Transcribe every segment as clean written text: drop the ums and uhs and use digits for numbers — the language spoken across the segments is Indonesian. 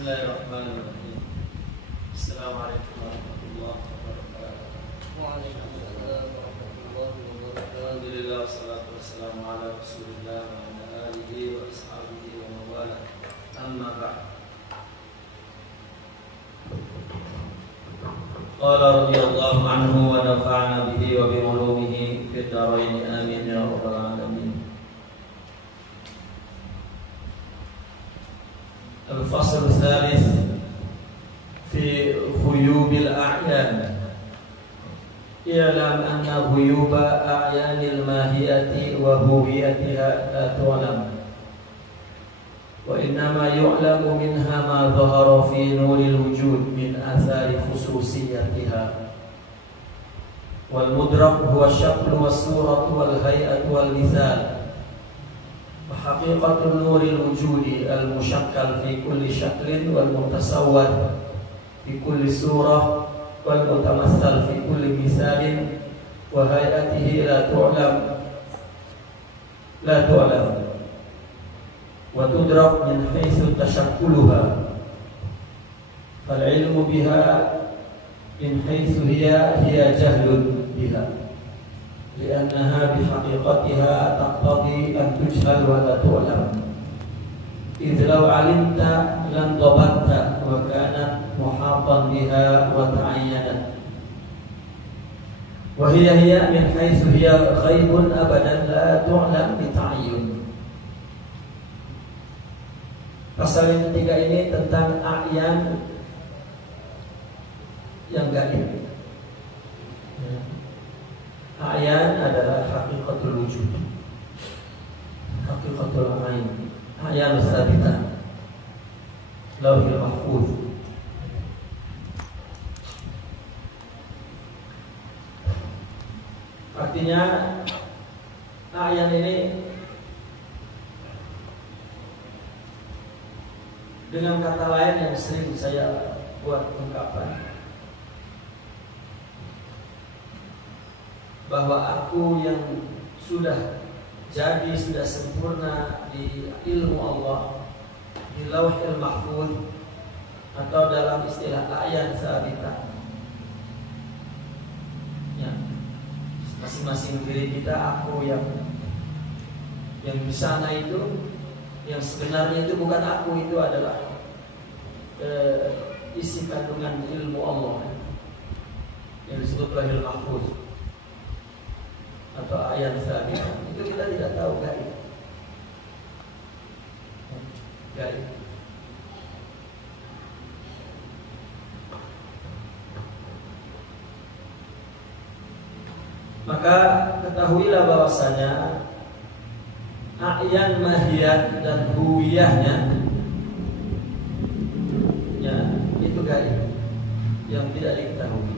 Bismillahirrahmanirrahim. Assalamualaikum warahmatullahi wabarakatuh. Waalaikumsalam warahmatullahi wabarakatuh. Alhamdulillah, salatu wassalamu ala Rasulillah wa ala alihi wa ashabihi wa mawala. Amma ba'd. Qala radhiyallahu anhu wa nafa'ana bihi wa bi ulumihi fid dharain amin ya rabbal alamin. الفصل الثالث في غيوب الأعيان. اعلم أن غيوب أعيان الماهية وهويتها لا تعلم، وإنما يعلم منها ما ظهر في نور الوجود من آثار خصوصيتها. والمدرك هو الشكل والصورة والهيئة والمثال، وحقيقة النور الوجود المشكل في كل شكل والمتصور في كل صورة والمتمثل في كل مثال وهيئته لا تعلم وتدرك من حيث تشكلها، فالعلم بها من حيث هي جهل بها، لأنها بحقيقتها تقتضي أن تجهل ولا تعلم، إذ لو علمت لانضبطت وكانت محاطا بها وتعينت، وهي من حيث هي غيب أبدا لا تعلم بتعين. Pasal yang ketiga ini tentang a'yan yang gaib. A'yan adalah hakikatul wujud, hakikatul ain, a'yan tsabitah, lauhul mahfuz. Artinya a'yan ini dengan kata lain yang sering saya buat ungkapan, bahwa aku yang sudah sempurna di ilmu Allah, di lauhul mahfuz, atau dalam istilah a'yan tsabitah, ya, masing-masing diri kita, aku yang di sana itu, yang sebenarnya itu bukan aku, itu adalah isi kandungan ilmu Allah yang disebut lauhul mahfuz atau a'yan tsabitah. Itu kita tidak tahu, gaib. Maka ketahuilah bahwasanya a'yan mahiyat dan huwiyahnya, ya, itu gaib yang tidak diketahui.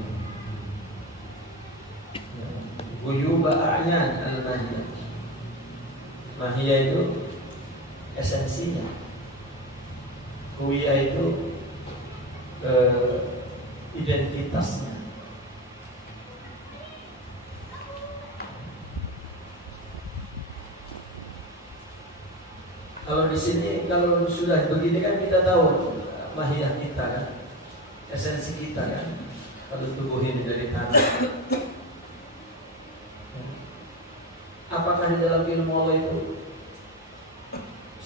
Ghuyub a'yan al-mahiyah. Mahiyah itu esensinya, huwiyah itu identitasnya. Kalau di sini, kalau sudah begini kan kita tahu mahiyah kita kan, esensi kita kan, kalau tubuh ini dari tanah. Apakah di dalam ilmu Allah itu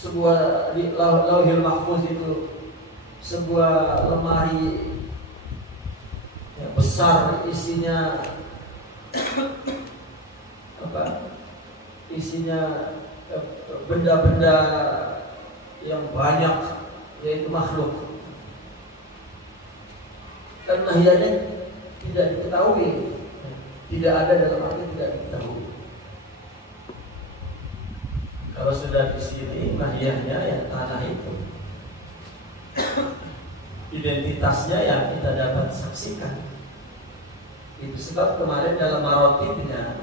sebuah lauhul mahfuz itu sebuah lemari ya, besar, isinya apa? Isinya benda-benda yang banyak, yaitu makhluk. Dan mahiyahnya tidak diketahui, tidak ada dalam arti tidak diketahui. Kalau sudah di sini mahiyahnya yang tanah itu, identitasnya yang kita dapat saksikan. Itu sebab kemarin dalam marotibnya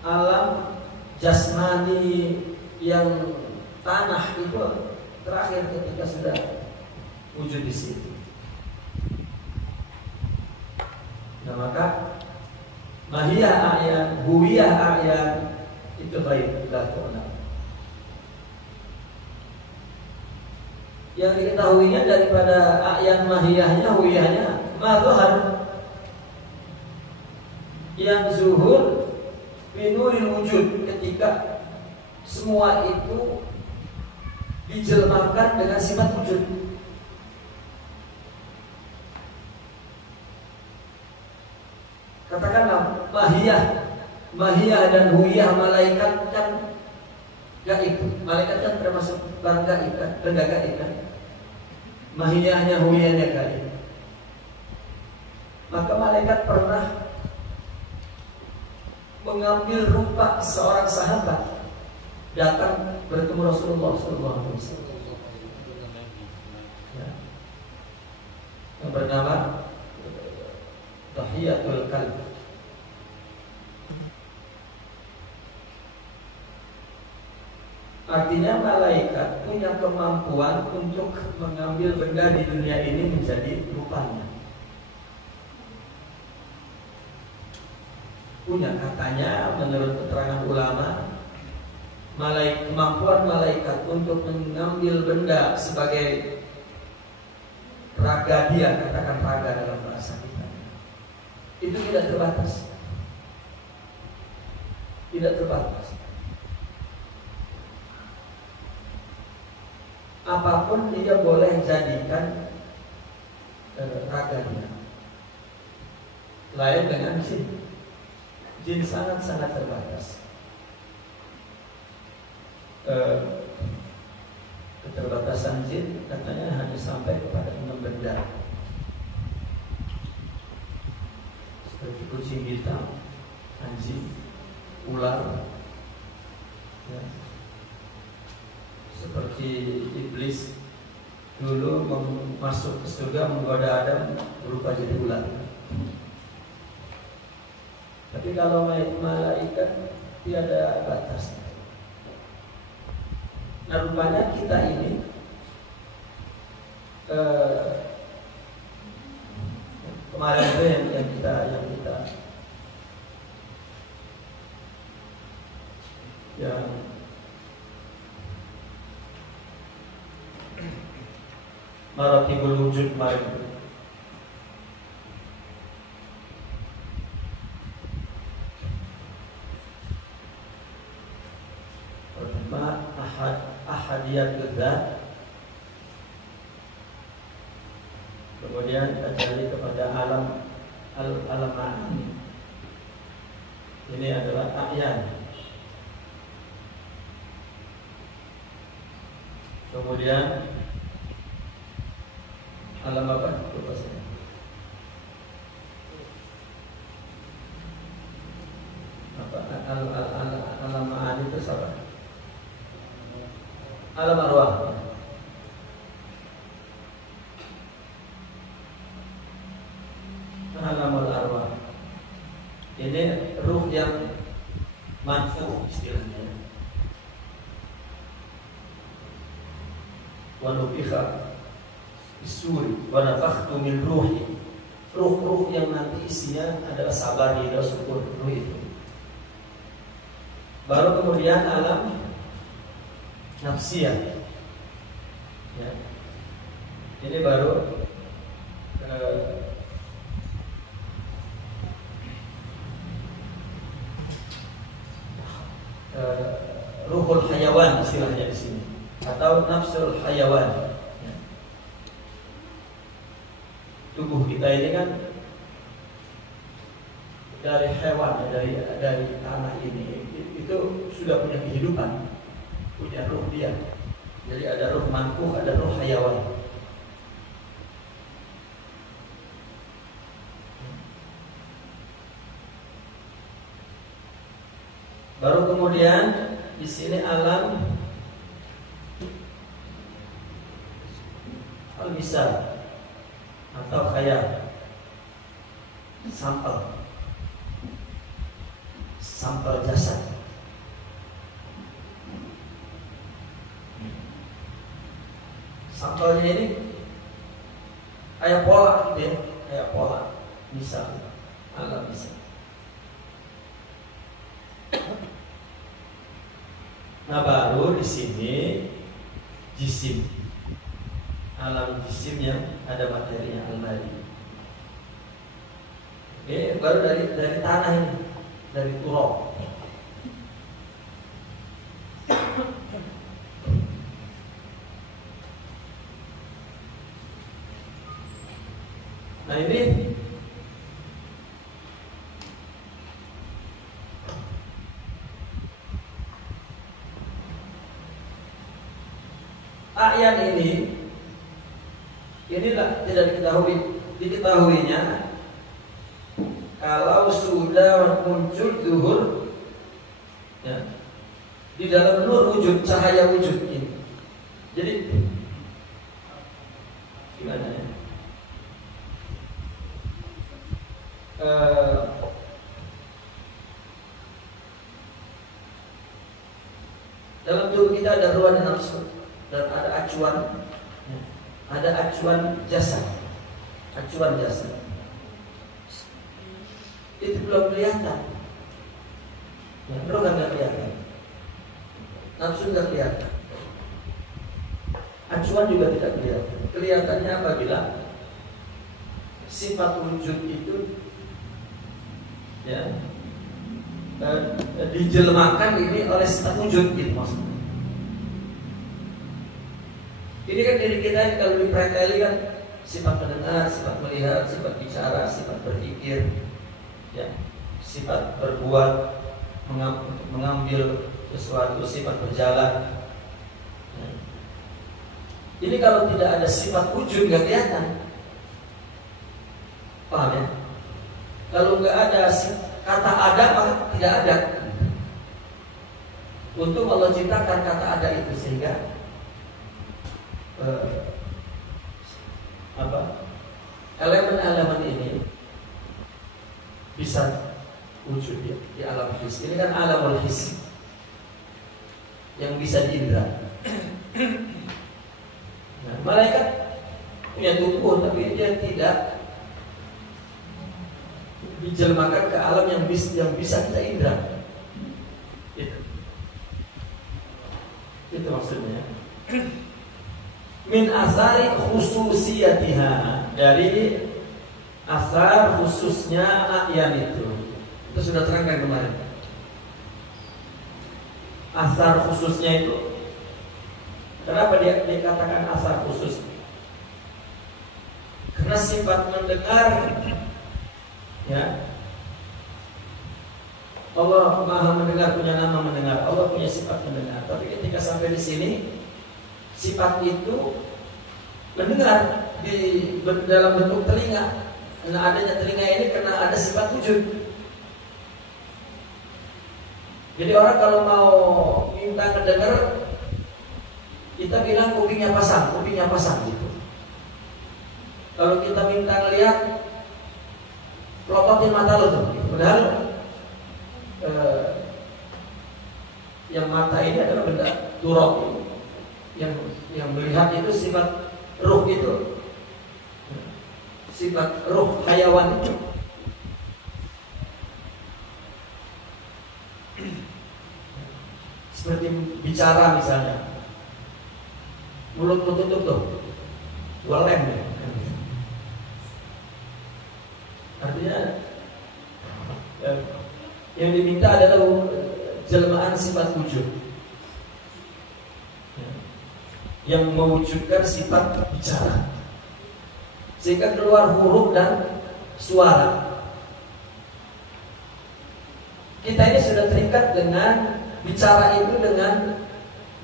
alam jasmani yang tanah itu terakhir ketika sudah wujud di situ. Nah maka mahiyah a'yan, huwiyah a'yan itu ghaib, la ta'lam. yang diketahuinya daripada a'yan mahiyahnya, huyahnya, mazhar yang zuhur binuril wujud, ketika semua itu dijelmakan dengan sifat wujud. Katakanlah mahiyah dan huyah malaikat kan gaib. Malaikat kan termasuk barang gaib kan, benda gaib kan. Mahiyahnya, huyahnya gaib. Maka malaikat pernah mengambil rupa seorang sahabat datang bertemu Rasulullah SAW, yang bernama Tahiyatul Qalb. Artinya malaikat punya kemampuan untuk mengambil benda di dunia ini menjadi rupanya. Punya, katanya menurut keterangan ulama, kemampuan malaikat untuk mengambil benda sebagai raga dia, katakan raga dalam bahasa kita, itu tidak terbatas. Tidak terbatas. Apapun dia boleh jadikan raganya. Lain dengan jin. Jin sangat-sangat terbatas. Keterbatasan jin katanya hanya sampai kepada 6 benda, seperti kucing hitam, anjing, ular, ya. Seperti iblis dulu masuk ke surga menggoda Adam berupa jadi ular. Tapi kalau malaikat tiada batas. Nah, rupanya kita ini kemarin itu yang maratibul wujud kemarin itu. Pertama ahadiyatul dzat, kemudian kembali kepada alam ma'ani. Ini adalah a'yan. Kemudian alam apa? Lupa saya. Apa? Alam ma'ani itu apa? Alam arwah. Alamul arwah. Ini ruh yang manfu istilahnya. Wa nufikha bisuri wa nafakhtu min ruhi. Ruh-ruh yang nanti isinya adalah sabar, ridha, syukur, ruh itu. Baru kemudian alam nafsiyah, ya. Ini baru ruhul hayawan istilahnya di sini, atau nafsul hayawan. Ya. Tubuh kita ini kan dari hewan, dari tanah ini, itu sudah punya kehidupan, punya ruh dia. Jadi ada ruh mankuh, ada ruh hayawan. Baru kemudian di sini alam al-misal atau khayal, sampel jasad. Sampelnya ini kayak pola gitu ya, kayak pola misal, alam misal. Nah, baru di sini jisim. alam jisimnya, ada materinya al-madi. Ini baru dari tanah ini, dari turab. Nah ini ayan inilah tidak diketahuinya kalau sudah muncul zuhur ya, di dalam nur wujud, cahaya wujud ini. Jadi gimana ya? Dalam tubuh kita ada ruh dan nafsu dan ada acuan, ya, ada acuan jasad, itu belum kelihatan. Ya, roh nggak kelihatan, nafsu nggak kelihatan, acuan juga tidak kelihatan. Kelihatannya apabila sifat wujud itu ya dijelmakan ini oleh sifat wujud gitu maksudnya. Ini kan diri kita ini kalau dipreteli kan sifat mendengar, sifat melihat, sifat bicara, sifat berpikir, ya, sifat berbuat, mengambil sesuatu, sifat berjalan. Ya. Ini kalau tidak ada sifat wujud nggak kelihatan, paham ya? Kalau nggak ada kata ada maka tidak ada. Untuk Allah ciptakan kata ada itu sehingga elemen-elemen ini bisa wujud di alam his. Ini kan alamul his yang bisa diindra. Nah, malaikat punya tubuh tapi dia tidak dijelmakan ke alam yang bisa kita indra. Itu maksudnya. Min asari khususiyatiha, dari asar khususnya ayan itu sudah terangkan kemarin. Asar khususnya itu, kenapa dia dikatakan asar khusus? Karena sifat mendengar, ya, Allah maha mendengar, punya nama mendengar. Allah punya sifat mendengar. Tapi ketika sampai di sini, sifat itu mendengar di dalam bentuk telinga. Nah, adanya telinga ini karena ada sifat wujud. Jadi orang kalau mau minta mendengar, kita bilang kupingnya pasang gitu. Kalau kita minta ngelihat, pelototin mata lo tuh. Padahal yang mata ini adalah benda turab, yang melihat itu sifat ruh itu, sifat ruh hayawan itu. Seperti bicara misalnya, mulut tutup tuh, lem ya. Artinya yang diminta adalah jelmaan sifat wujud yang mewujudkan sifat bicara sehingga keluar huruf dan suara. Kita ini sudah terikat dengan bicara itu dengan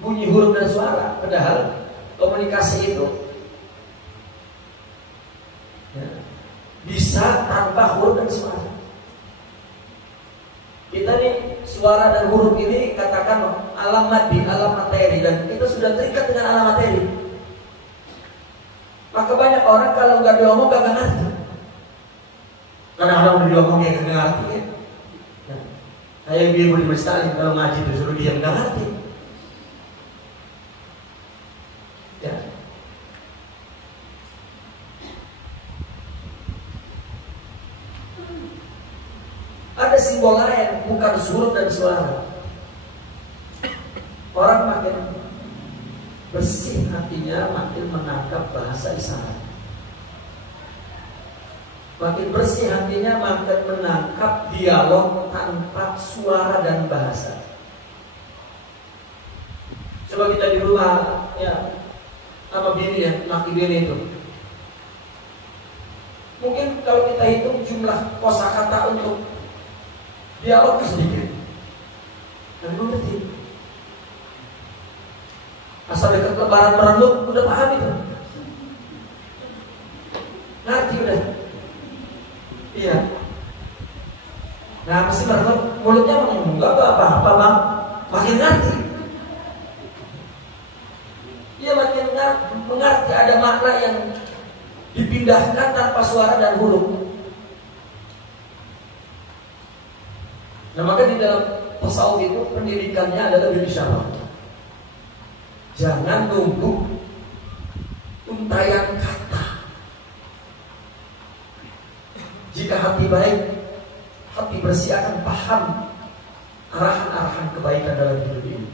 bunyi huruf dan suara, padahal komunikasi itu bisa tanpa huruf dan suara. Kita nih suara dan huruf ini katakan alam maddi, alam materi, dan kita sudah terikat dengan alam materi. Maka banyak orang kalau nggak diomong gak ngerti. Kadang-kadang udah diomongnya gak ngerti ya. Kayak Ibu Ibu Stalin kalau ngaji disuruh diam gak ngerti. Ya. Ada simbol lain, bukan huruf dan suara. Orang makin bersih hatinya, makin menangkap bahasa isyarat. Makin bersih hatinya, makin menangkap dialog tanpa suara dan bahasa. Coba kita di rumah, ya, sama bini ya, laki bini itu. Mungkin kalau kita hitung jumlah kosakata untuk dialog itu sedikit. Dan lu ngerti. Asal dekat lebaran merenung, udah paham itu. Ngerti udah. Iya. Nah, pasti merenung, mulutnya enggak apa-apa, Bang. Makin ngerti. Dia makin mengerti ada makna yang dipindahkan tanpa suara dan huruf. Nah, maka di dalam tasawuf itu pendidikannya adalah bilisyarat. Jangan nunggu untayan kata. Jika hati baik, hati bersih akan paham arahan-arahan kebaikan dalam hidup ini.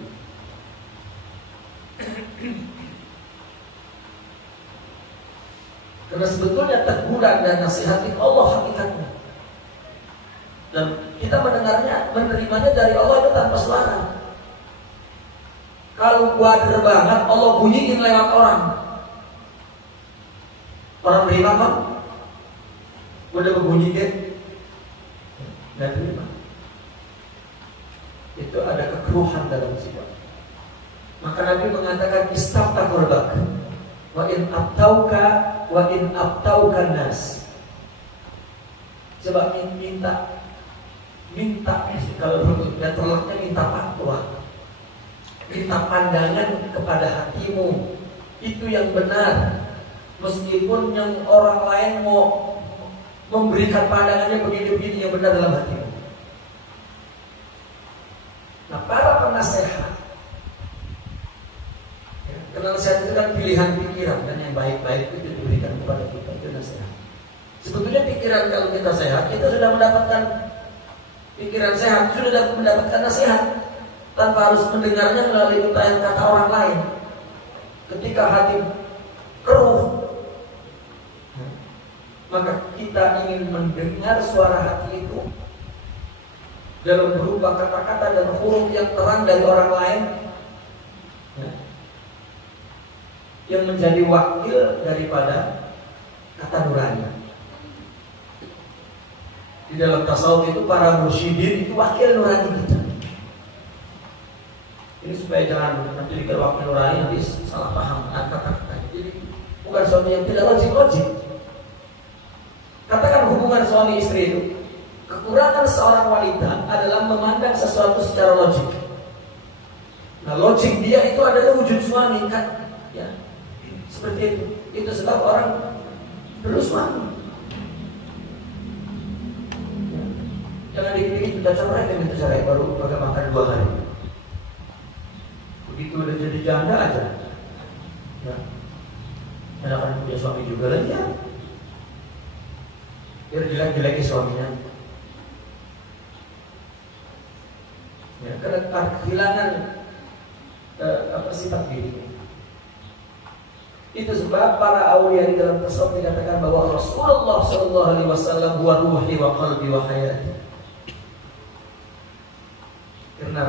Karena sebetulnya teguran dan nasihat itu Allah hakikatnya. Dan kita mendengarnya, menerimanya dari Allah itu tanpa suara. Kalau wajar banget Allah bunyiin lewat orang. Orang terima kan? Udah berbunyi kan? Nggak terima. Itu ada kekeruhan dalam jiwa. Maka Nabi mengatakan istafta korbak wa in abtauka nas. Coba minta kalau terlaknya minta fatwa, minta pandangan kepada hatimu itu yang benar, meskipun yang orang lain mau memberikan pandangannya begini-begini yang benar dalam hatimu. Nah, para penasehat, karena nasihat itu kan pilihan pikiran, dan yang baik-baik itu diberikan kepada kita, itu nasihat. Sebetulnya pikiran kalau kita sehat, kita sudah mendapatkan pikiran sehat, sudah mendapatkan nasihat tanpa harus mendengarnya melalui untayan kata orang lain. Ketika hati keruh, maka kita ingin mendengar suara hati itu dalam berupa kata-kata dan huruf yang terang dari orang lain, yang menjadi wakil daripada kata nurani. Di dalam tasawuf itu para mursyidin itu wakil nurani kita. Ini supaya jangan nanti dikira wakil nurani nanti salah paham kata-kata. Jadi bukan suatu yang tidak logik. Katakan hubungan suami istri itu, kekurangan seorang wanita adalah memandang sesuatu secara logik. Nah, logik dia itu adalah wujud suami kan, ya. Seperti itu. Itu sebab orang perlu suami. Ya. Jangan dikit-dikit kita cerai, kita cerai baru pakai makan 2 hari. Begitu udah jadi janda aja. Ya. Dan akan punya suami juga lagi ya. Biar jelek-jeleki suaminya. Ya, karena kehilangan sifat diri. Itu sebab para awliya di dalam tasawuf dikatakan bahwa Rasulullah sallallahu alaihi wasallam huwa ruhi wa qalbi wa hayati. Karena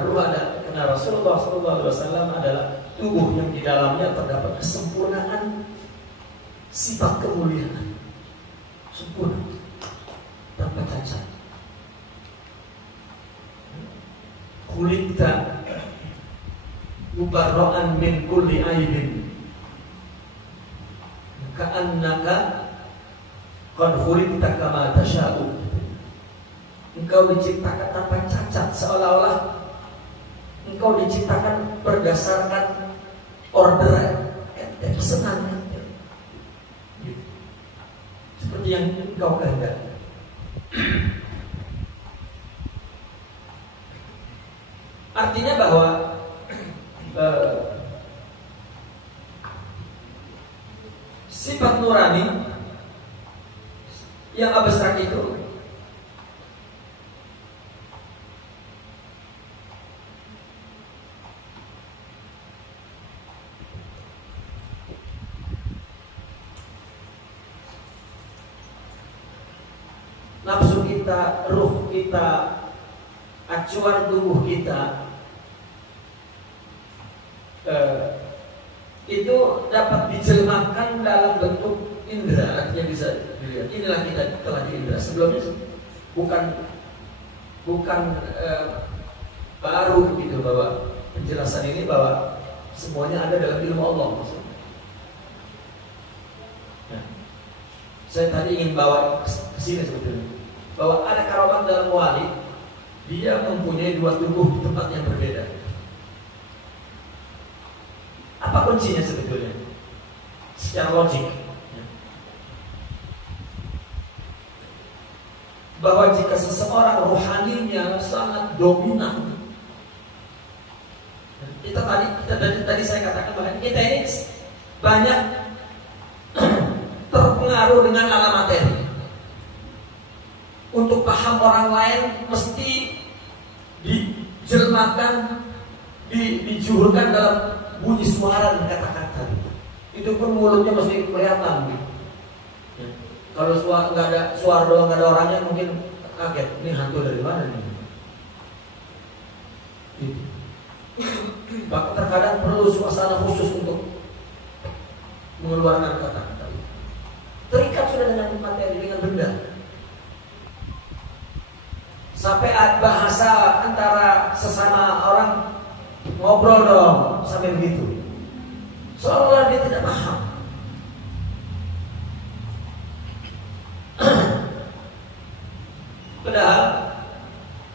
Rasulullah sallallahu alaihi wasallam adalah tubuh yang di dalamnya terdapat kesempurnaan sifat kemuliaan. Sempurna, tanpa cacat. Khuliqta mubarra'an min kulli aibin ka'annaka qad khuliqta kama tasya'u. Engkau diciptakan tanpa cacat, seolah-olah engkau diciptakan berdasarkan orderan pesanan seperti yang engkau kehendaki. Artinya bahwa sifat nurani yang abstrak itu nafsu kita, ruh kita, acuan tubuh kita itu dapat dijelmakan dalam bentuk indera yang bisa dilihat. Inilah kita telah diindra. Sebelumnya bukan baru gitu bahwa penjelasan ini bahwa semuanya ada dalam ilmu Allah maksudnya. Nah, saya tadi ingin bawa ke sini sebetulnya bahwa ada karamat dalam wali, dia mempunyai dua tubuh di tempat yang berbeda. Apa kuncinya sebetulnya? Secara logik, bahwa jika seseorang rohaninya sangat dominan, tadi saya katakan bahwa kita ini banyak terpengaruh dengan alam materi. Untuk paham orang lain mesti dijelmakan, dijuhurkan dalam bunyi suara dan kata-kata. Itu pun mulutnya mesti kelihatan. Ya. Kalau nggak ada suara doang, nggak ada orangnya, mungkin kaget. Ini hantu dari mana nih? Gitu. Bahkan terkadang perlu suasana khusus untuk mengeluarkan kata-kata. Terikat sudah dengan materi, dengan benda. Sampai bahasa antara sesama orang ngobrol dong, sampai begitu. Seolah dia tidak paham. Padahal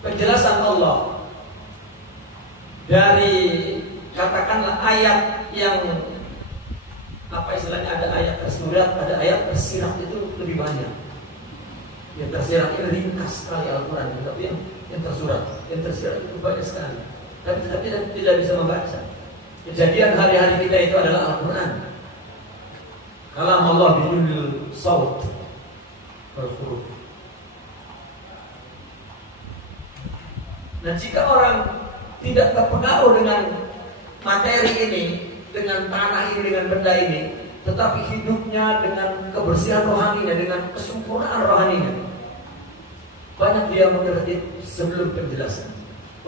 penjelasan Allah dari katakanlah ayat yang apa istilahnya, ada ayat tersurat, ada ayat tersirat, itu lebih banyak. Yang tersirat ini ringkas sekali Al-Quran, tapi yang tersurat, yang tersirat itu banyak sekali. Tapi tidak bisa membaca. Kejadian hari-hari kita itu adalah Al-Quran. Kalam Allah bidunil saut berhuruf. Nah, jika orang tidak terpengaruh dengan materi ini, dengan tanah ini, dengan benda ini, tetapi hidupnya dengan kebersihan rohaninya, dengan kesempurnaan rohaninya, banyak dia mengerti sebelum penjelasan.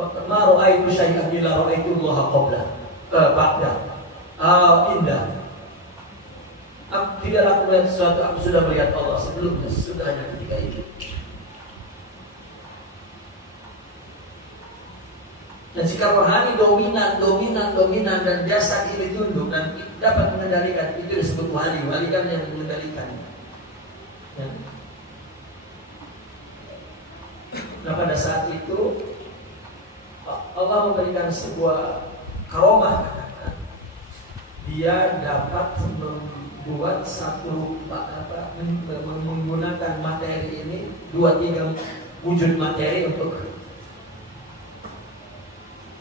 Ma ra'aitu syai'an illa ra'aitu Allah qabla ba'da. Indah. Aku tidaklah melihat sesuatu, aku sudah melihat Allah sebelumnya, sesudahnya, ketika itu. Dan jika rohani dominan dan jasad ini tunduk dan dapat mengendalikan, itu disebut wali. Wali kan yang mengendalikan. Ya. Nah, pada saat itu Allah memberikan sebuah karomah. Dia dapat membuat menggunakan materi ini, 2-3 wujud materi untuk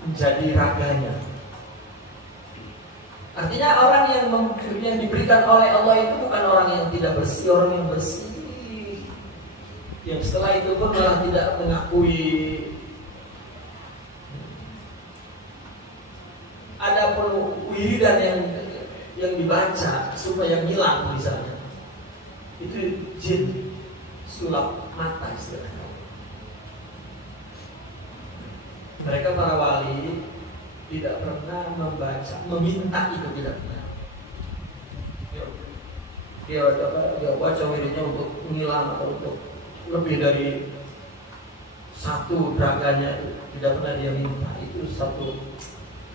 menjadi raganya. Artinya orang yang diberikan oleh Allah itu bukan orang yang tidak bersih, orang yang bersih, yang setelah itu pun malah tidak mengakui. Ada pun wiridan yang dibaca supaya hilang misalnya, itu jin sulap mata istilahnya. Mereka para wali tidak pernah membaca, meminta itu tidak pernah. Dia baca wiridnya untuk menghilang atau untuk lebih dari satu raganya, tidak pernah dia minta. Itu satu,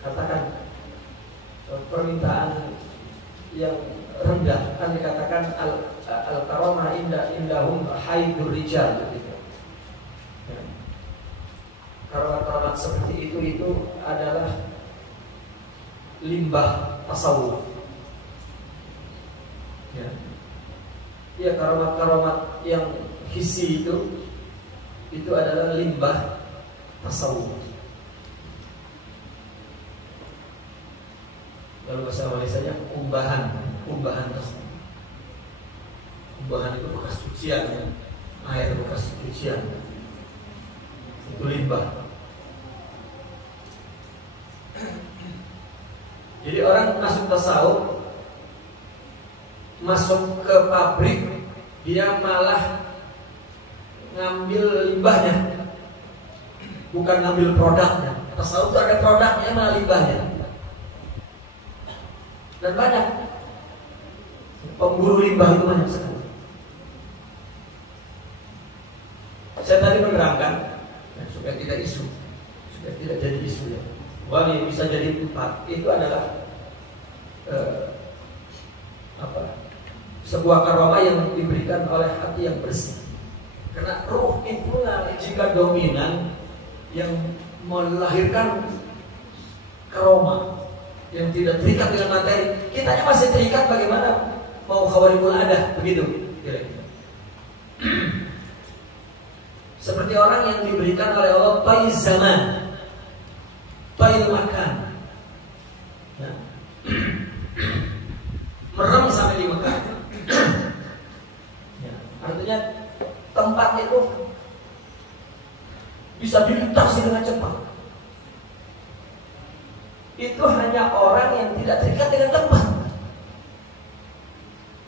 katakan, permintaan yang rendah. Kan dikatakan al-karamah indahum haidur rijal gitu. Karamat-karamat seperti itu adalah limbah tasawuf. Ya, karamat-karamat yang hissi itu adalah limbah tasawuf. Kalau bahasa Malaysianya kumbahan tasawuf. Kumbahan itu bekas cucian, air bekas cucian. Itu limbah. Jadi orang masuk tasawuf, masuk ke pabrik, dia malah ngambil limbahnya, bukan ngambil produknya. Tasawuf itu ada produknya, malah limbahnya. Dan banyak pemburu limbah itu banyak sekali. Saya tadi menerangkan supaya tidak isu, supaya tidak jadi isu ya. Wangi bisa jadi 4. Itu adalah sebuah karomah yang diberikan oleh hati yang bersih. Karena ruh itulah jika dominan yang melahirkan karomah yang tidak terikat dengan materi. Kitanya masih terikat, bagaimana mau khawarikul ada begitu kira-kira. Seperti orang yang diberikan oleh Allah tail zaman, tail makan, nah, merem sampai di Mekah. Ya, artinya tempat itu bisa dilintasi dengan cepat. Itu hanya orang yang tidak terikat dengan tempat.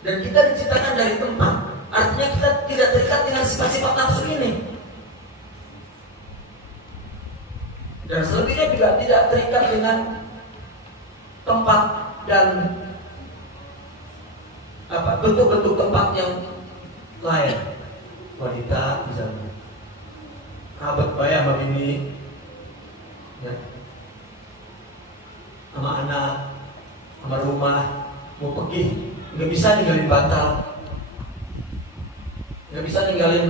Dan kita diciptakan dari tempat. Artinya kita tidak terikat dengan sifat-sifat nafsu ini. Dan selebihnya juga tidak terikat dengan tempat dan bentuk-bentuk tempat yang lain. Wanita misalnya, sahabat bayar sama bini, ya, sama anak, sama rumah, mau pergi, nggak bisa ninggalin bantal, nggak bisa ninggalin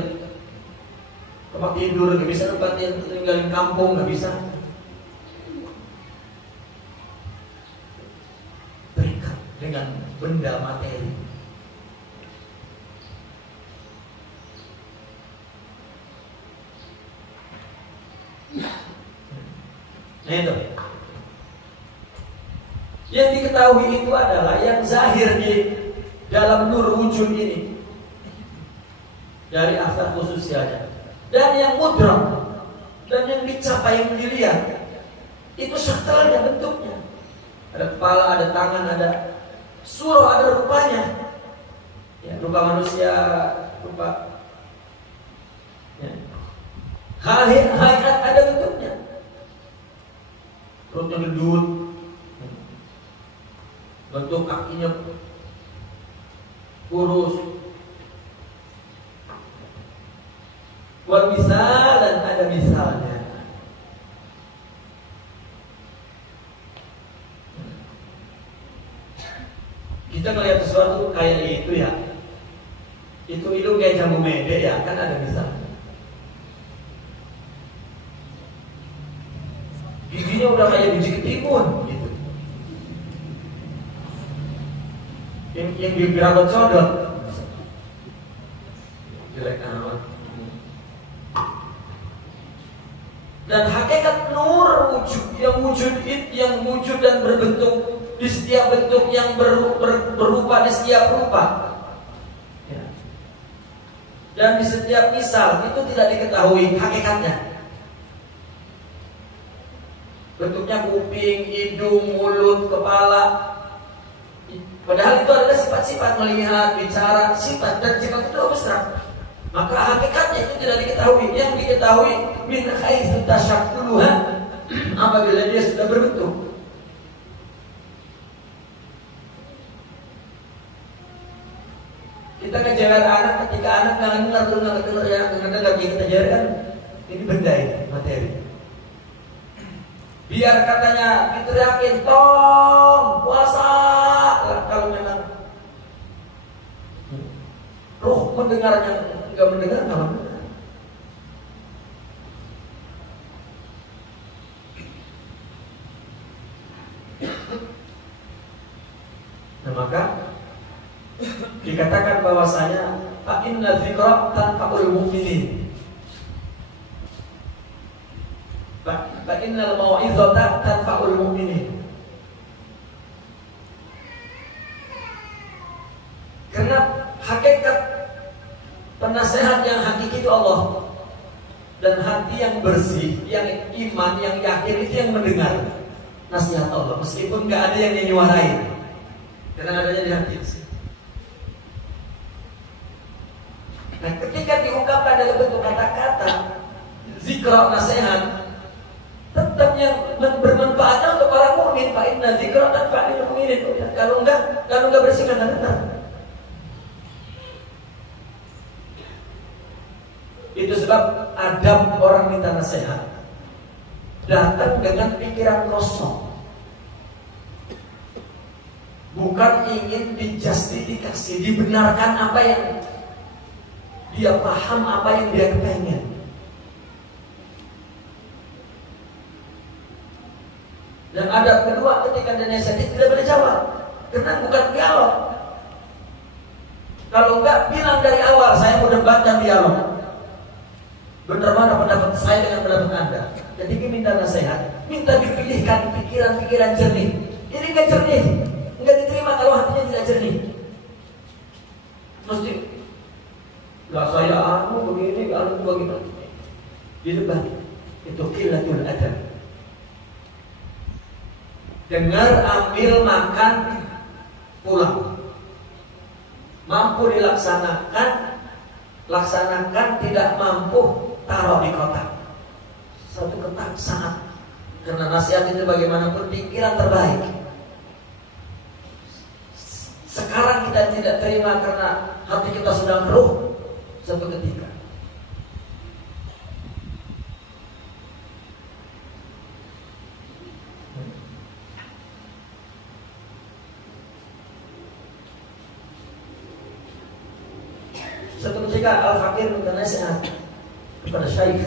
tempat tidur, nggak bisa ninggalin kampung, nggak bisa. Terikat dengan benda materi. Nah itu yang diketahui itu adalah yang zahir di dalam nur wujud ini dari asal khususnya, dan yang mudrak dan yang dicapai, yang dilihat itu sakralnya bentuknya. Ada kepala, ada tangan, ada surah, ada rupanya, ya, rupa manusia, rupa ya. Hayat ada bentuknya. Perutnya gendut, bentuk kakinya kurus. Wal misal, dan ada misalnya. Kita melihat sesuatu kayak itu ya, itu hidung kayak jambu mede ya, kan ada misalnya. Giginya udah kayak biji ketimun gitu. Yang bibir agak codot, jelek amat. Dan hakikat nur yang wujud dan berbentuk di setiap bentuk, yang berupa di setiap rupa, ya. Dan di setiap misal itu tidak diketahui hakikatnya. Bentuknya kuping, hidung, mulut, kepala. Padahal itu adalah sifat-sifat, melihat, bicara, sifat, dan sifat itu abstrak. Maka hakikatnya itu tidak diketahui. Yang diketahui min haitsu tashakkuluha, apabila dia sudah berbentuk. Kita kejar anak, ketika anak nggak dengar ya, nggak kita kejar kan, ini benda ini, materi. Biar katanya diteriakin, tong puasa, kalau memang roh mendengarnya nggak mendengar, nggak mendengar. Nah maka dikatakan bahwasanya fa inna dzikra tanfa'ul mu'minin. Fa innal mau'izata tanfa'ul mu'minin. Karena hakikat penasehat yang hakiki itu Allah. Dan hati yang bersih, yang iman, yang yakin itu yang mendengar nasihat Allah, meskipun gak ada yang nyuarain. Karena adanya di hati. Nah, ketika diungkapkan dalam bentuk zikra nasihat tetap yang bermanfaat untuk para mukmin. Fa inna zikra tanfa'ul mu'minin. Kalau enggak bersihkan dan benar. Itu sebab adab orang minta nasihat datang dengan pikiran kosong, bukan ingin dijustifikasi, dibenarkan apa yang dia paham, apa yang dia pengen. Dan adab kedua ketika dinasihati tidak boleh jawab, karena bukan dialog. Kalau enggak, bilang dari awal, saya mau debat dan dialog. Benar mana pendapat saya dengan pendapat Anda? Ketika minta nasihat, minta dipilihkan pikiran-pikiran jernih. Ini enggak jernih, enggak diterima kalau hatinya tidak jernih. Mesti, lah saya begini, kalau begitu. Didebat, itu qillatul adab. Dengar, ambil, makan, pulang. Mampu dilaksanakan, laksanakan. Tidak mampu, taruh di kotak. Satu kotak saat. Karena nasihat itu bagaimanapun pikiran terbaik. Sekarang kita tidak terima karena hati kita sedang keruh. Satu ketika Al-Fakir minta nasihat kepada Syekh.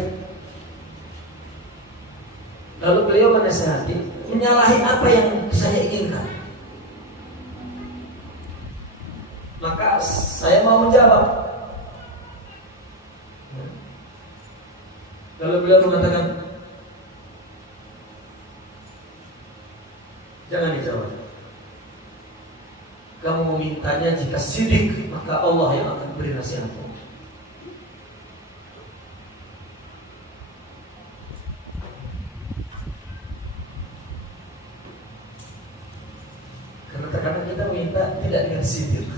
Lalu beliau menasihati, menyalahi apa yang saya inginkan. Maka saya mau menjawab. Lalu beliau mengatakan, jangan dijawab. Kamu memintanya jika sidik, maka Allah yang akan beri nasihatmu. Karena terkadang kita minta tidak dengan sidik.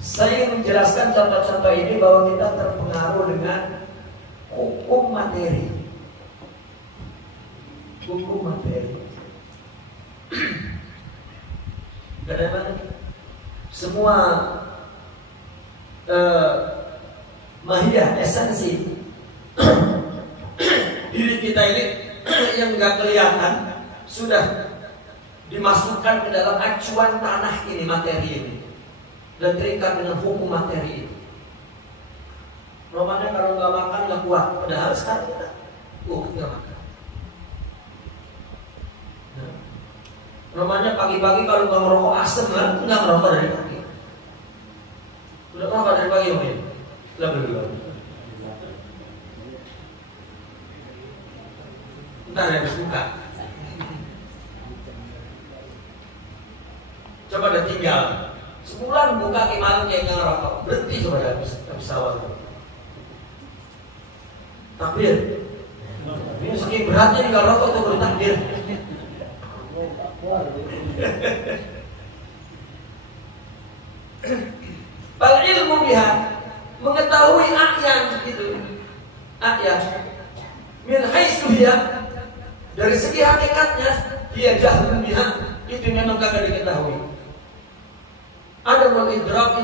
Saya ingin menjelaskan contoh-contoh ini bahwa kita terpengaruh dengan hukum materi. Hukum materi. Kadang-kadang semua mahiyah, esensi diri kita ini yang nggak kelihatan sudah dimasukkan ke dalam acuan tanah ini, materi ini, dan terikat dengan hukum materi itu. Romanya kalau nggak makan nggak kuat, padahal sekarang kita nggak makan. Romanya pagi-pagi kalau nggak merokok asem kan, nggak merokok dari pagi. Udah merokok dari pagi mungkin. Belum. Ntar habis buka. Coba udah tinggal sebulan buka malam kayak nggak ngerokok, berhenti coba habis awal. Takbir. Ini saking beratnya nggak rokok tuh baru takbir. Bal ilmu biha, mengetahui a'yan itu. A'yan min haitsu hiya, dari segi hakikatnya dia jahlun biha, itu memang kagak diketahui. Ada wal idrak.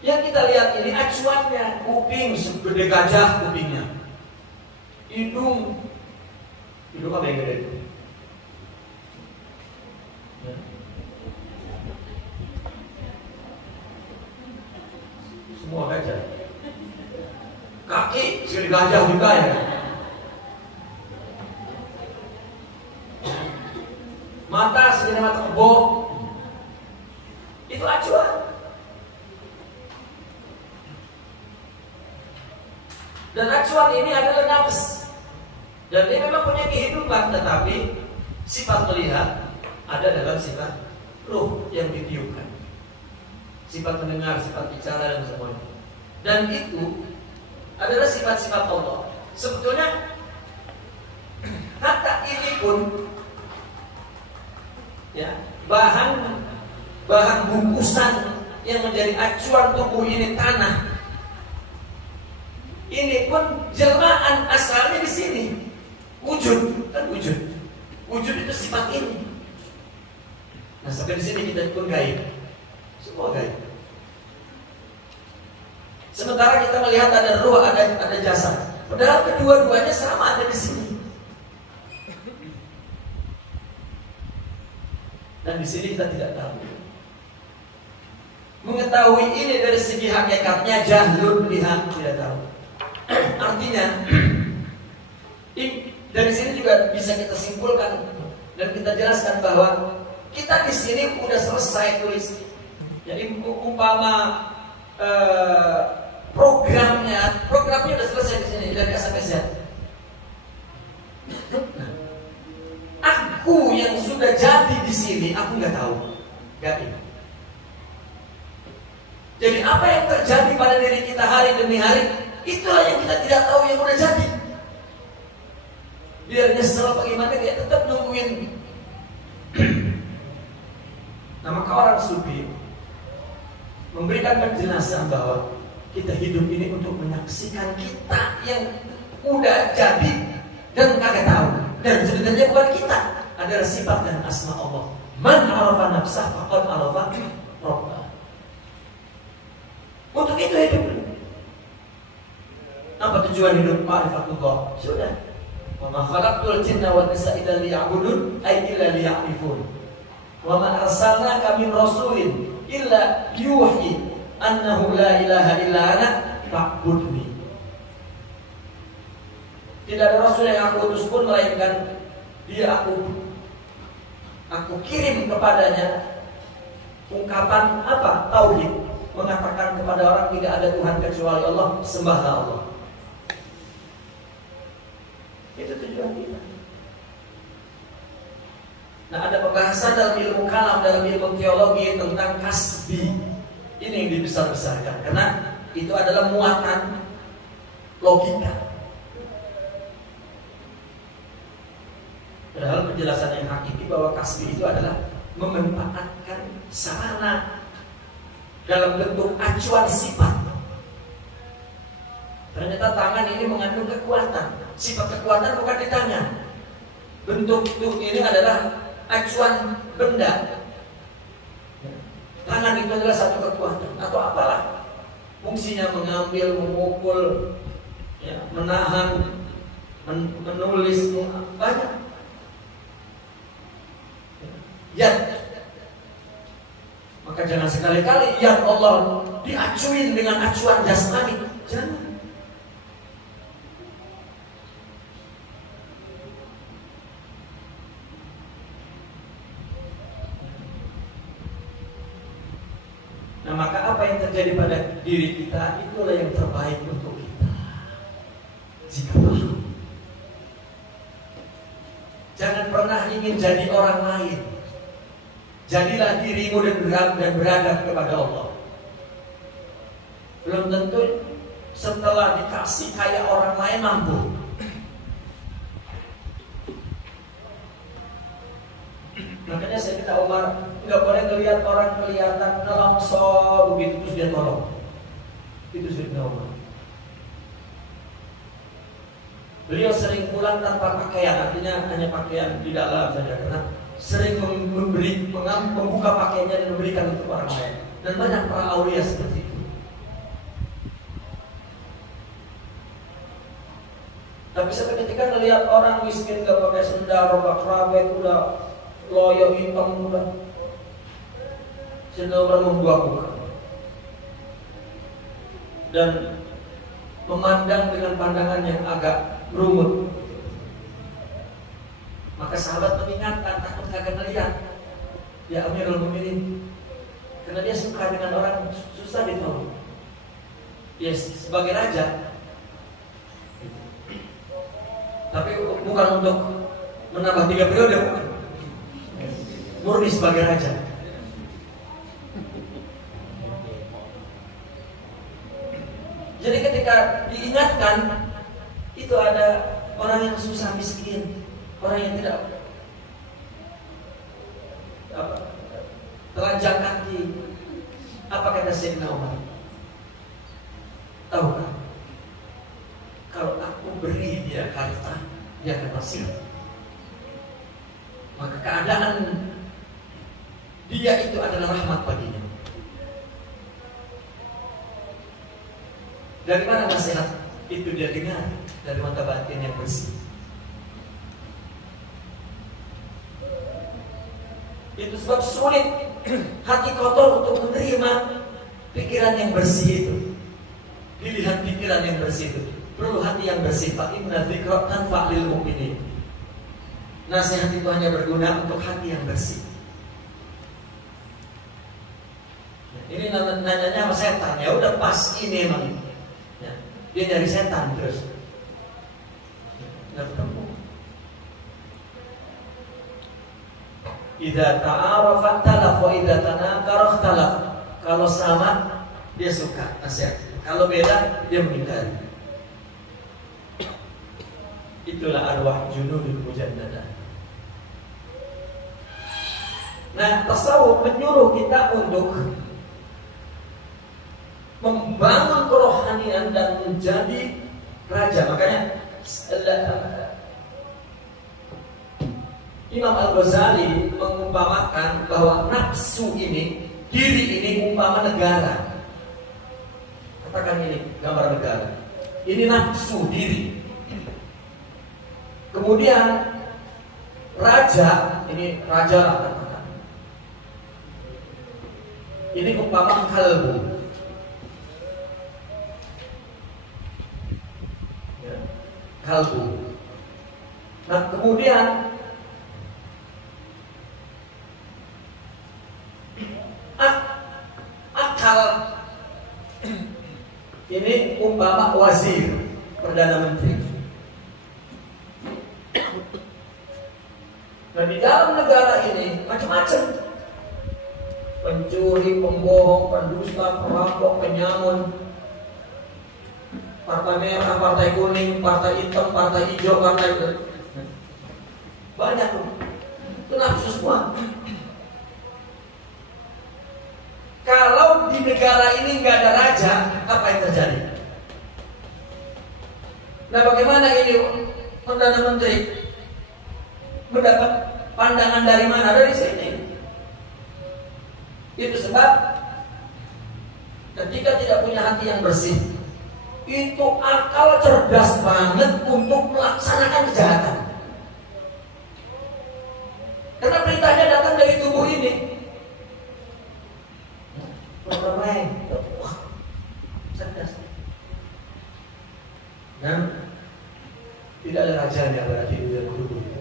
Yang kita lihat ini acuannya, kuping segede gajah kupingnya, hidung apa yang gede? Semua gajah. Kaki segede gajah juga ya. Mata segede mata kebo. Itu acuan. Dan acuan ini adalah nafs. Dan dia memang punya kehidupan, tetapi sifat melihat ada dalam sifat ruh yang ditiupkan. Sifat mendengar, sifat bicara dan semuanya. Dan itu adalah sifat-sifat Allah. Sebetulnya kata ini pun ya bahan bungkusan yang menjadi acuan tubuh ini tanah. Ini pun jelmaan asalnya di sini. Wujud, kan wujud. Wujud itu sifat ini. Nah, sampai di sini kita pun gaib. Semua gaib. Sementara kita melihat ada ruh, ada jasad. Padahal kedua-duanya sama ada di sini. Dan di sini kita tidak tahu. Mengetahui ini dari segi hakikatnya jahlun lihat, tidak tahu. Artinya dari sini juga bisa kita simpulkan dan kita jelaskan bahwa kita di sini udah selesai tulis. Jadi umpama programnya udah selesai di sini dari A sampai Z. Aku yang sudah jadi di sini, aku nggak tahu, gaib. Jadi apa yang terjadi pada diri kita hari demi hari, itulah yang kita tidak tahu yang udah jadi. Biar nyesel bagaimana, dia tetap nungguin. Nah, maka orang sufi memberikan penjelasan bahwa kita hidup ini untuk menyaksikan kita yang udah jadi dan kagak tahu. Dan sebenarnya bukan kita, adalah sifat dan asma Allah. Man arafa nafsah faqad arafa rabbah. Untuk itu hidup. Apa tujuan hidup? Ma'rifatullah. Sudah. Wa ma khalaqtul jinna wal insa illa liya'budun ay illa liya'rifun. Wa ma arsalnaka min rasulin illa yuhi annahu la ilaha illa ana fa'budni. Tidak ada rasul yang aku utus pun melainkan dia aku kirim kepadanya ungkapan apa? Tauhid. Mengatakan kepada orang tidak ada Tuhan kecuali Allah, sembahlah Allah. Itu tujuan kita. Nah, ada pembahasan dalam ilmu kalam, dalam ilmu teologi tentang kasbi. Ini yang dibesar-besarkan karena itu adalah muatan logika. Padahal penjelasan yang hakiki bahwa kasbi itu adalah memanfaatkan sarana dalam bentuk acuan sifat. Ternyata tangan ini mengandung kekuatan. Sifat kekuatan bukan di tangan. Bentuk ini adalah acuan benda. Tangan itu adalah satu kekuatan atau apalah. Fungsinya mengambil, memukul, ya, menahan, menulis, banyak. Yad. Maka jangan sekali-kali yad Allah diacuin dengan acuan jasmani. Jangan. Nah, maka apa yang terjadi pada diri kita itulah yang terbaik untuk kita. Jika paham. Jangan pernah ingin jadi orang lain. Jadilah dirimu dan beradab kepada Allah. Belum tentu setelah dikasih kayak orang lain mampu. Makanya saya minta Umar nggak boleh ngelihat orang kelihatan nelongso begitu terus dia tolong. Itu Sayyidina Umar. Beliau sering pulang tanpa pakaian, artinya hanya pakaian di dalam saja karena sering membuka pakaiannya dan memberikan untuk orang lain. Dan banyak para aulia seperti itu. Tapi sampai ketika melihat orang miskin gak pakai sendal, robak rabek, udah loyo hitam, udah Sayyidina Umar membuka dan memandang dengan pandangan yang agak rumit. Maka sahabat mengingatkan, takut kagak melihat. Ya Amirul Mukminin, karena dia suka dengan orang susah ditolong. Ya sebagai raja. Tapi bukan untuk menambah 3 periode, bukan. Murni sebagai raja. Jadi ketika diingatkan, itu ada orang yang susah miskin, orang yang tidak telanjang kaki. Apa kata Sayyidina Umar? Tahukah? Kalau aku beri dia harta, dia akan pasir. Maka keadaan dia itu adalah rahmat baginya. Dari mana nasihat itu dia dengar? Dari mata batin yang bersih. Itu sebab sulit hati kotor untuk menerima pikiran yang bersih itu. Dilihat pikiran yang bersih itu. Perlu hati yang bersih. Fa inna dzikra tanfa'ul mu'minin. Nasihat itu hanya berguna untuk hati yang bersih. Ini nanyanya sama setan. Ya udah pas ini emang. Ya, dia nyari setan terus. Nggak ketemu. Idza ta'arafa talaf wa idza tanakara talaf. Kalau sama dia suka nasihat. Kalau beda dia mengingkari. Itulah arwah junudul mujannadah. Nah, tasawuf menyuruh kita untuk membangun kerohanian dan menjadi raja. Makanya Imam Al-Ghazali mengumpamakan bahwa nafsu ini, diri ini umpama negara. Katakan ini gambar negara. Ini nafsu diri. Kemudian raja, ini raja lah katakan. Ini umpama kalbu. Ya, kalbu. Nah kemudian akal ini umpama wazir, perdana menteri. Nah di dalam negara ini macam-macam, pencuri, pembohong, pendusta, perampok, penyamun, partai merah, partai kuning, partai hitam, partai hijau, partai banyak tuh. Itu nafsu semua. Kalau di negara ini nggak ada raja, apa yang terjadi? Nah bagaimana ini perdana menteri mendapat pandangan dari mana? Dari sini. Itu sebab ketika tidak punya hati yang bersih, itu akal cerdas banget untuk melaksanakan kejahatan. Karena perintahnya datang dari tubuh ini. Wah, cerdas. Dan tidak ada rajanya berarti di dalam tubuh itu.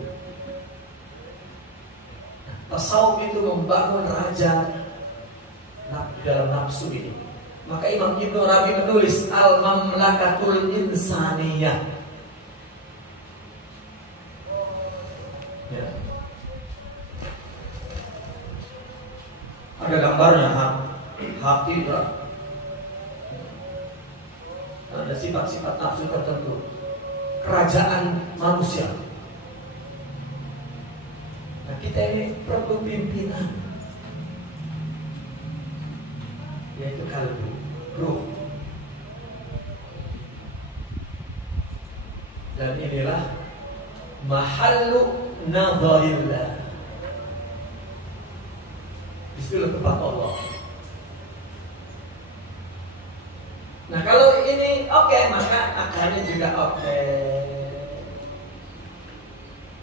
Tasawuf itu membangun raja di dalam nafsu ini. Maka Imam Ibnu Arabi menulis Al-Mamlakatul Insaniyah. Ya. Ada gambarnya hati lah. Ada sifat-sifat nafsu tertentu. Kerajaan manusia. Nah, kita ini perlu pimpinan, yaitu kalbu, ruh. Dan inilah mahallu nadharillah. Disitulah tempat Allah. Nah kalau ini oke, maka akalnya juga oke.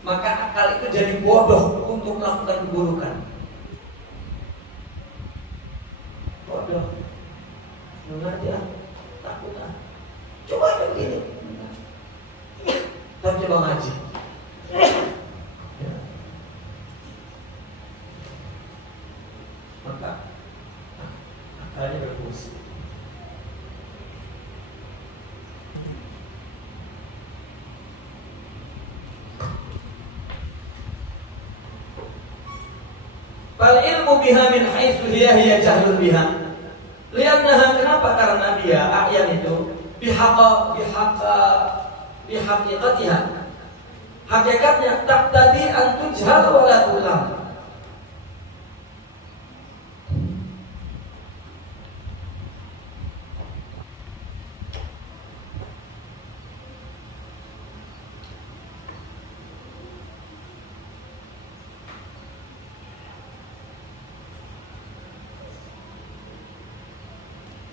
Maka akal itu jadi bodoh untuk melakukan keburukan. Bodoh. Mengerti lah, takut lah. Coba aja begini. Tapi coba ngaji. Ya. Maka akalnya berfungsi. Fal ilmu biha min haitsu hiya jahlun biha. Liannaha, kenapa? Karena dia ayat itu bihaqiqatiha. Hakikatnya taqtadi an tujhal wa la tulam.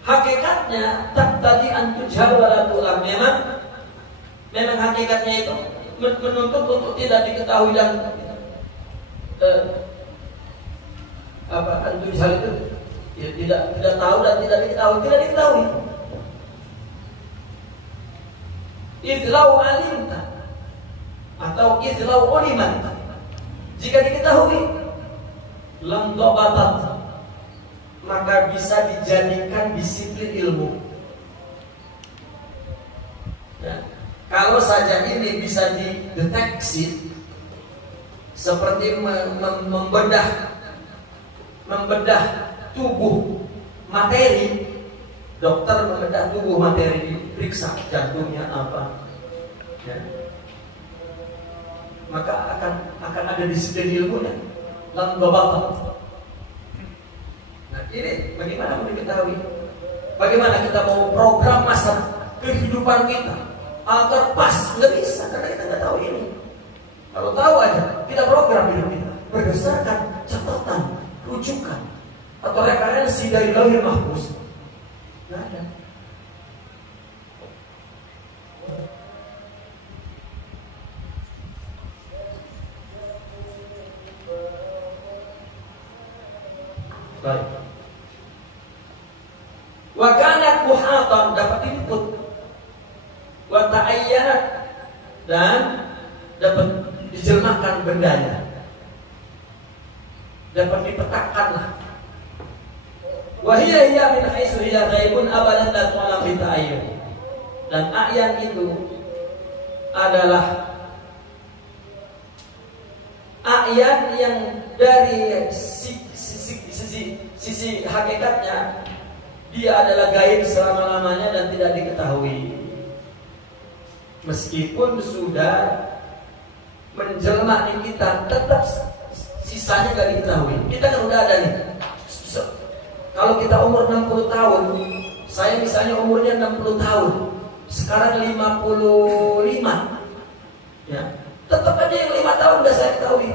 Hakikatnya tak tadi antujhal walatulam. Memang hakikatnya itu menuntut untuk tidak diketahui dan antujhal itu ya, tidak tahu dan tidak diketahui. Izlau alimta atau izlau uliman, jika diketahui lam dobatat, maka bisa dijadikan disiplin ilmu. Ya. Kalau saja ini bisa dideteksi, seperti membedah tubuh materi, dokter membedah tubuh materi, diperiksa jantungnya apa, ya. Maka akan ada disiplin ilmunya. Lam dobatat. Nah, ini bagaimana mau diketahui? Bagaimana kita mau program masa kehidupan kita agar pas? Nggak bisa, karena kita nggak tahu ini. Kalau tahu aja, kita program hidup kita berdasarkan catatan, rujukan atau referensi dari Lauhul Mahfuz. Nggak ada. Baik. Wa kanat muhatan, dapat diliput. Wa ta'ayyanat, dan dapat dijelmakan bendanya. Dapat dipetakanlah. Wa hiya min haitsu hiya ghaibun abadan la tu'lam bi ta'ayyun. Dan a'yan itu adalah a'yan yang dari sisi hakikatnya dia adalah gaib selama-lamanya dan tidak diketahui. Meskipun sudah menjelma di kita, tetap sisanya gak diketahui. Kita kan udah ada nih. Kalau kita umur 60 tahun, saya misalnya umurnya 60 tahun, sekarang 55, ya, tetap aja yang 5 tahun udah saya ketahui.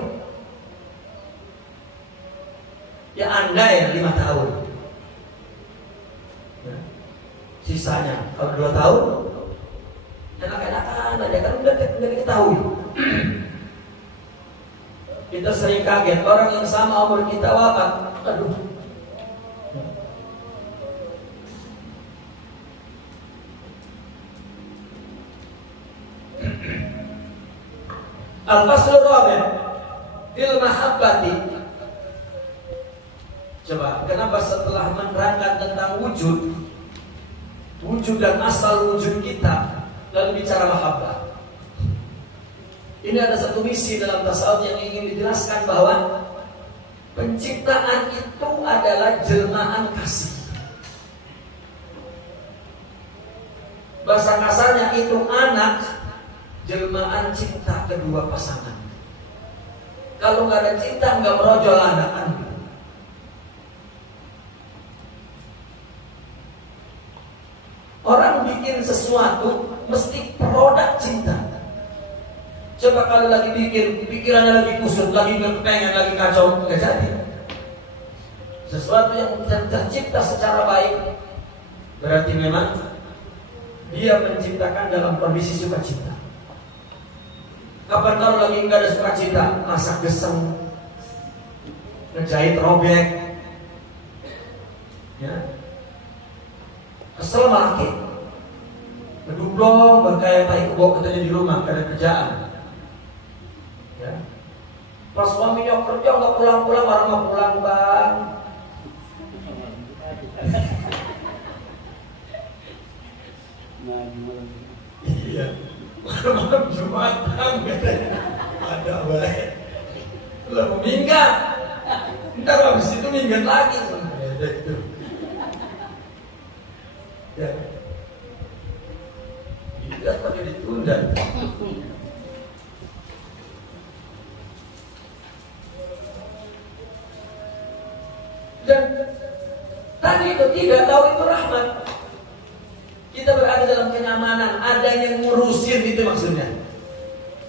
Ya Anda yang 5 tahun, ya. Sisanya kalau 2 tahun enak-enakan aja kan udah diketahui. Kita sering kaget orang yang sama umur kita wafat. Aduh, Al-Faslur Rabi' fil mahabbati. Coba, kenapa setelah menerangkan tentang wujud dan asal wujud kita, lalu bicara mahabbah? Ini ada satu misi dalam tasawuf yang ingin dijelaskan, bahwa penciptaan itu adalah jelmaan kasih. Bahasa kasarnya itu anak, jelmaan cinta kedua pasangan. Kalau nggak ada cinta, nggak merojol anak. Orang bikin sesuatu mesti produk cinta. Coba kalau lagi bikin, pikirannya lagi kusut, lagi pengen, lagi kacau, nggak jadi. Sesuatu yang tercipta secara baik berarti memang dia menciptakan dalam kondisi sukacita. Kapan tahu lagi nggak ada sukacita, masak geseng, ngejahit robek, ya, kesel laki, ngedublong, berkaya tai kebo katanya di rumah karena kerjaan, ya. Pas suaminya kerja nggak pulang-pulang, orang mau pulang bang. Iya, malam Jumatan katanya ada baik. Lalu minggat, ntar habis itu minggat lagi. Ya, itu. Ya, minggat pakai ditunda. Dan tadi itu tidak tahu itu rahmat. Kita berada dalam kenyamanan, ada yang ngurusin, itu maksudnya.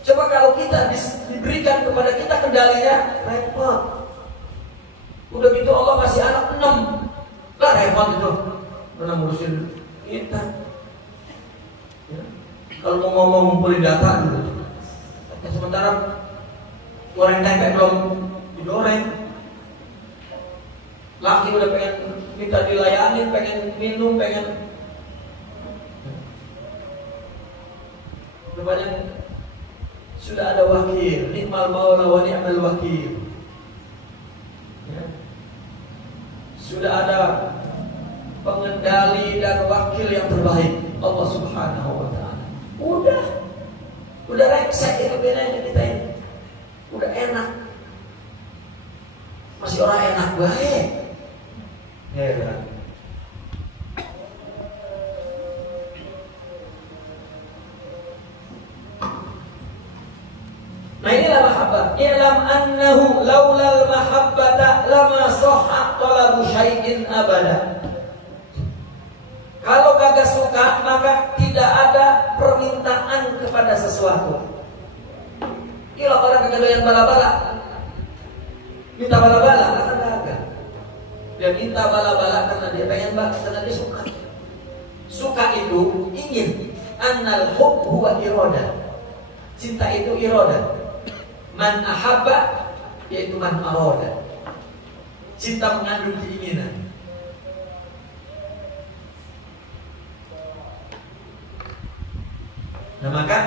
Coba kalau kita diberikan kepada kita kendalinya, repot. Udah gitu Allah kasih anak 6, lah repot itu. pernah ngurusin kita. Ya. Kalau mau ngomong ngumpulin data dulu. Sementara goreng tempe belum digoreng. Laki udah pengen minta dilayani, pengen minum, pengen. Rupanya sudah ada wakil, ni'mal maula wa ni'mal wakil. Ya. Sudah ada pengendali dan wakil yang terbaik, Allah Subhanahu wa ta'ala. Udah reksek itu bedanya kita ini. Udah enak. Masih orang enak baik. Heran. Nah inilah mahabbah. I'lam annahu laulal mahabbata lama sahha talabu syai'in abada. Kalau kagak suka maka tidak ada permintaan kepada sesuatu. Kalau orang kagak doyan bala-bala, minta bala-bala akan kagak. Dia minta bala-bala karena dia pengen banget, karena dia suka. Suka itu ingin. Annal hub huwa iradah. Cinta itu iradah. Man ahabba yaitu man arada. Cinta mengandung keinginan. Nah maka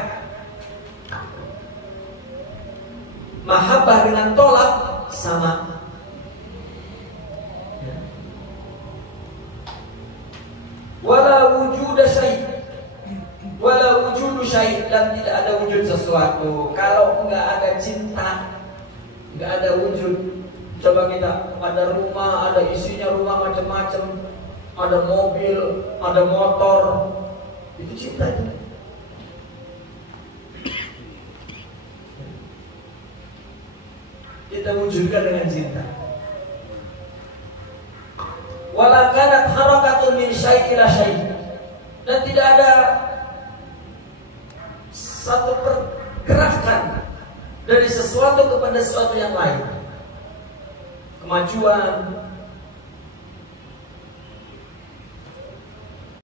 mahabbah dengan tolak sama. Ya. Wala wujuda syai', wala wujudu syai', dan tidak ada wujud sesuatu. Kalau enggak ada cinta, enggak ada wujud. Coba kita ada rumah, ada isinya rumah macam-macam, ada mobil, ada motor, itu cinta itu. Kita wujudkan dengan cinta. Wala kanat harakatun min syai' ila syai', dan tidak ada satu pergerakan dari sesuatu kepada sesuatu yang lain. Kemajuan,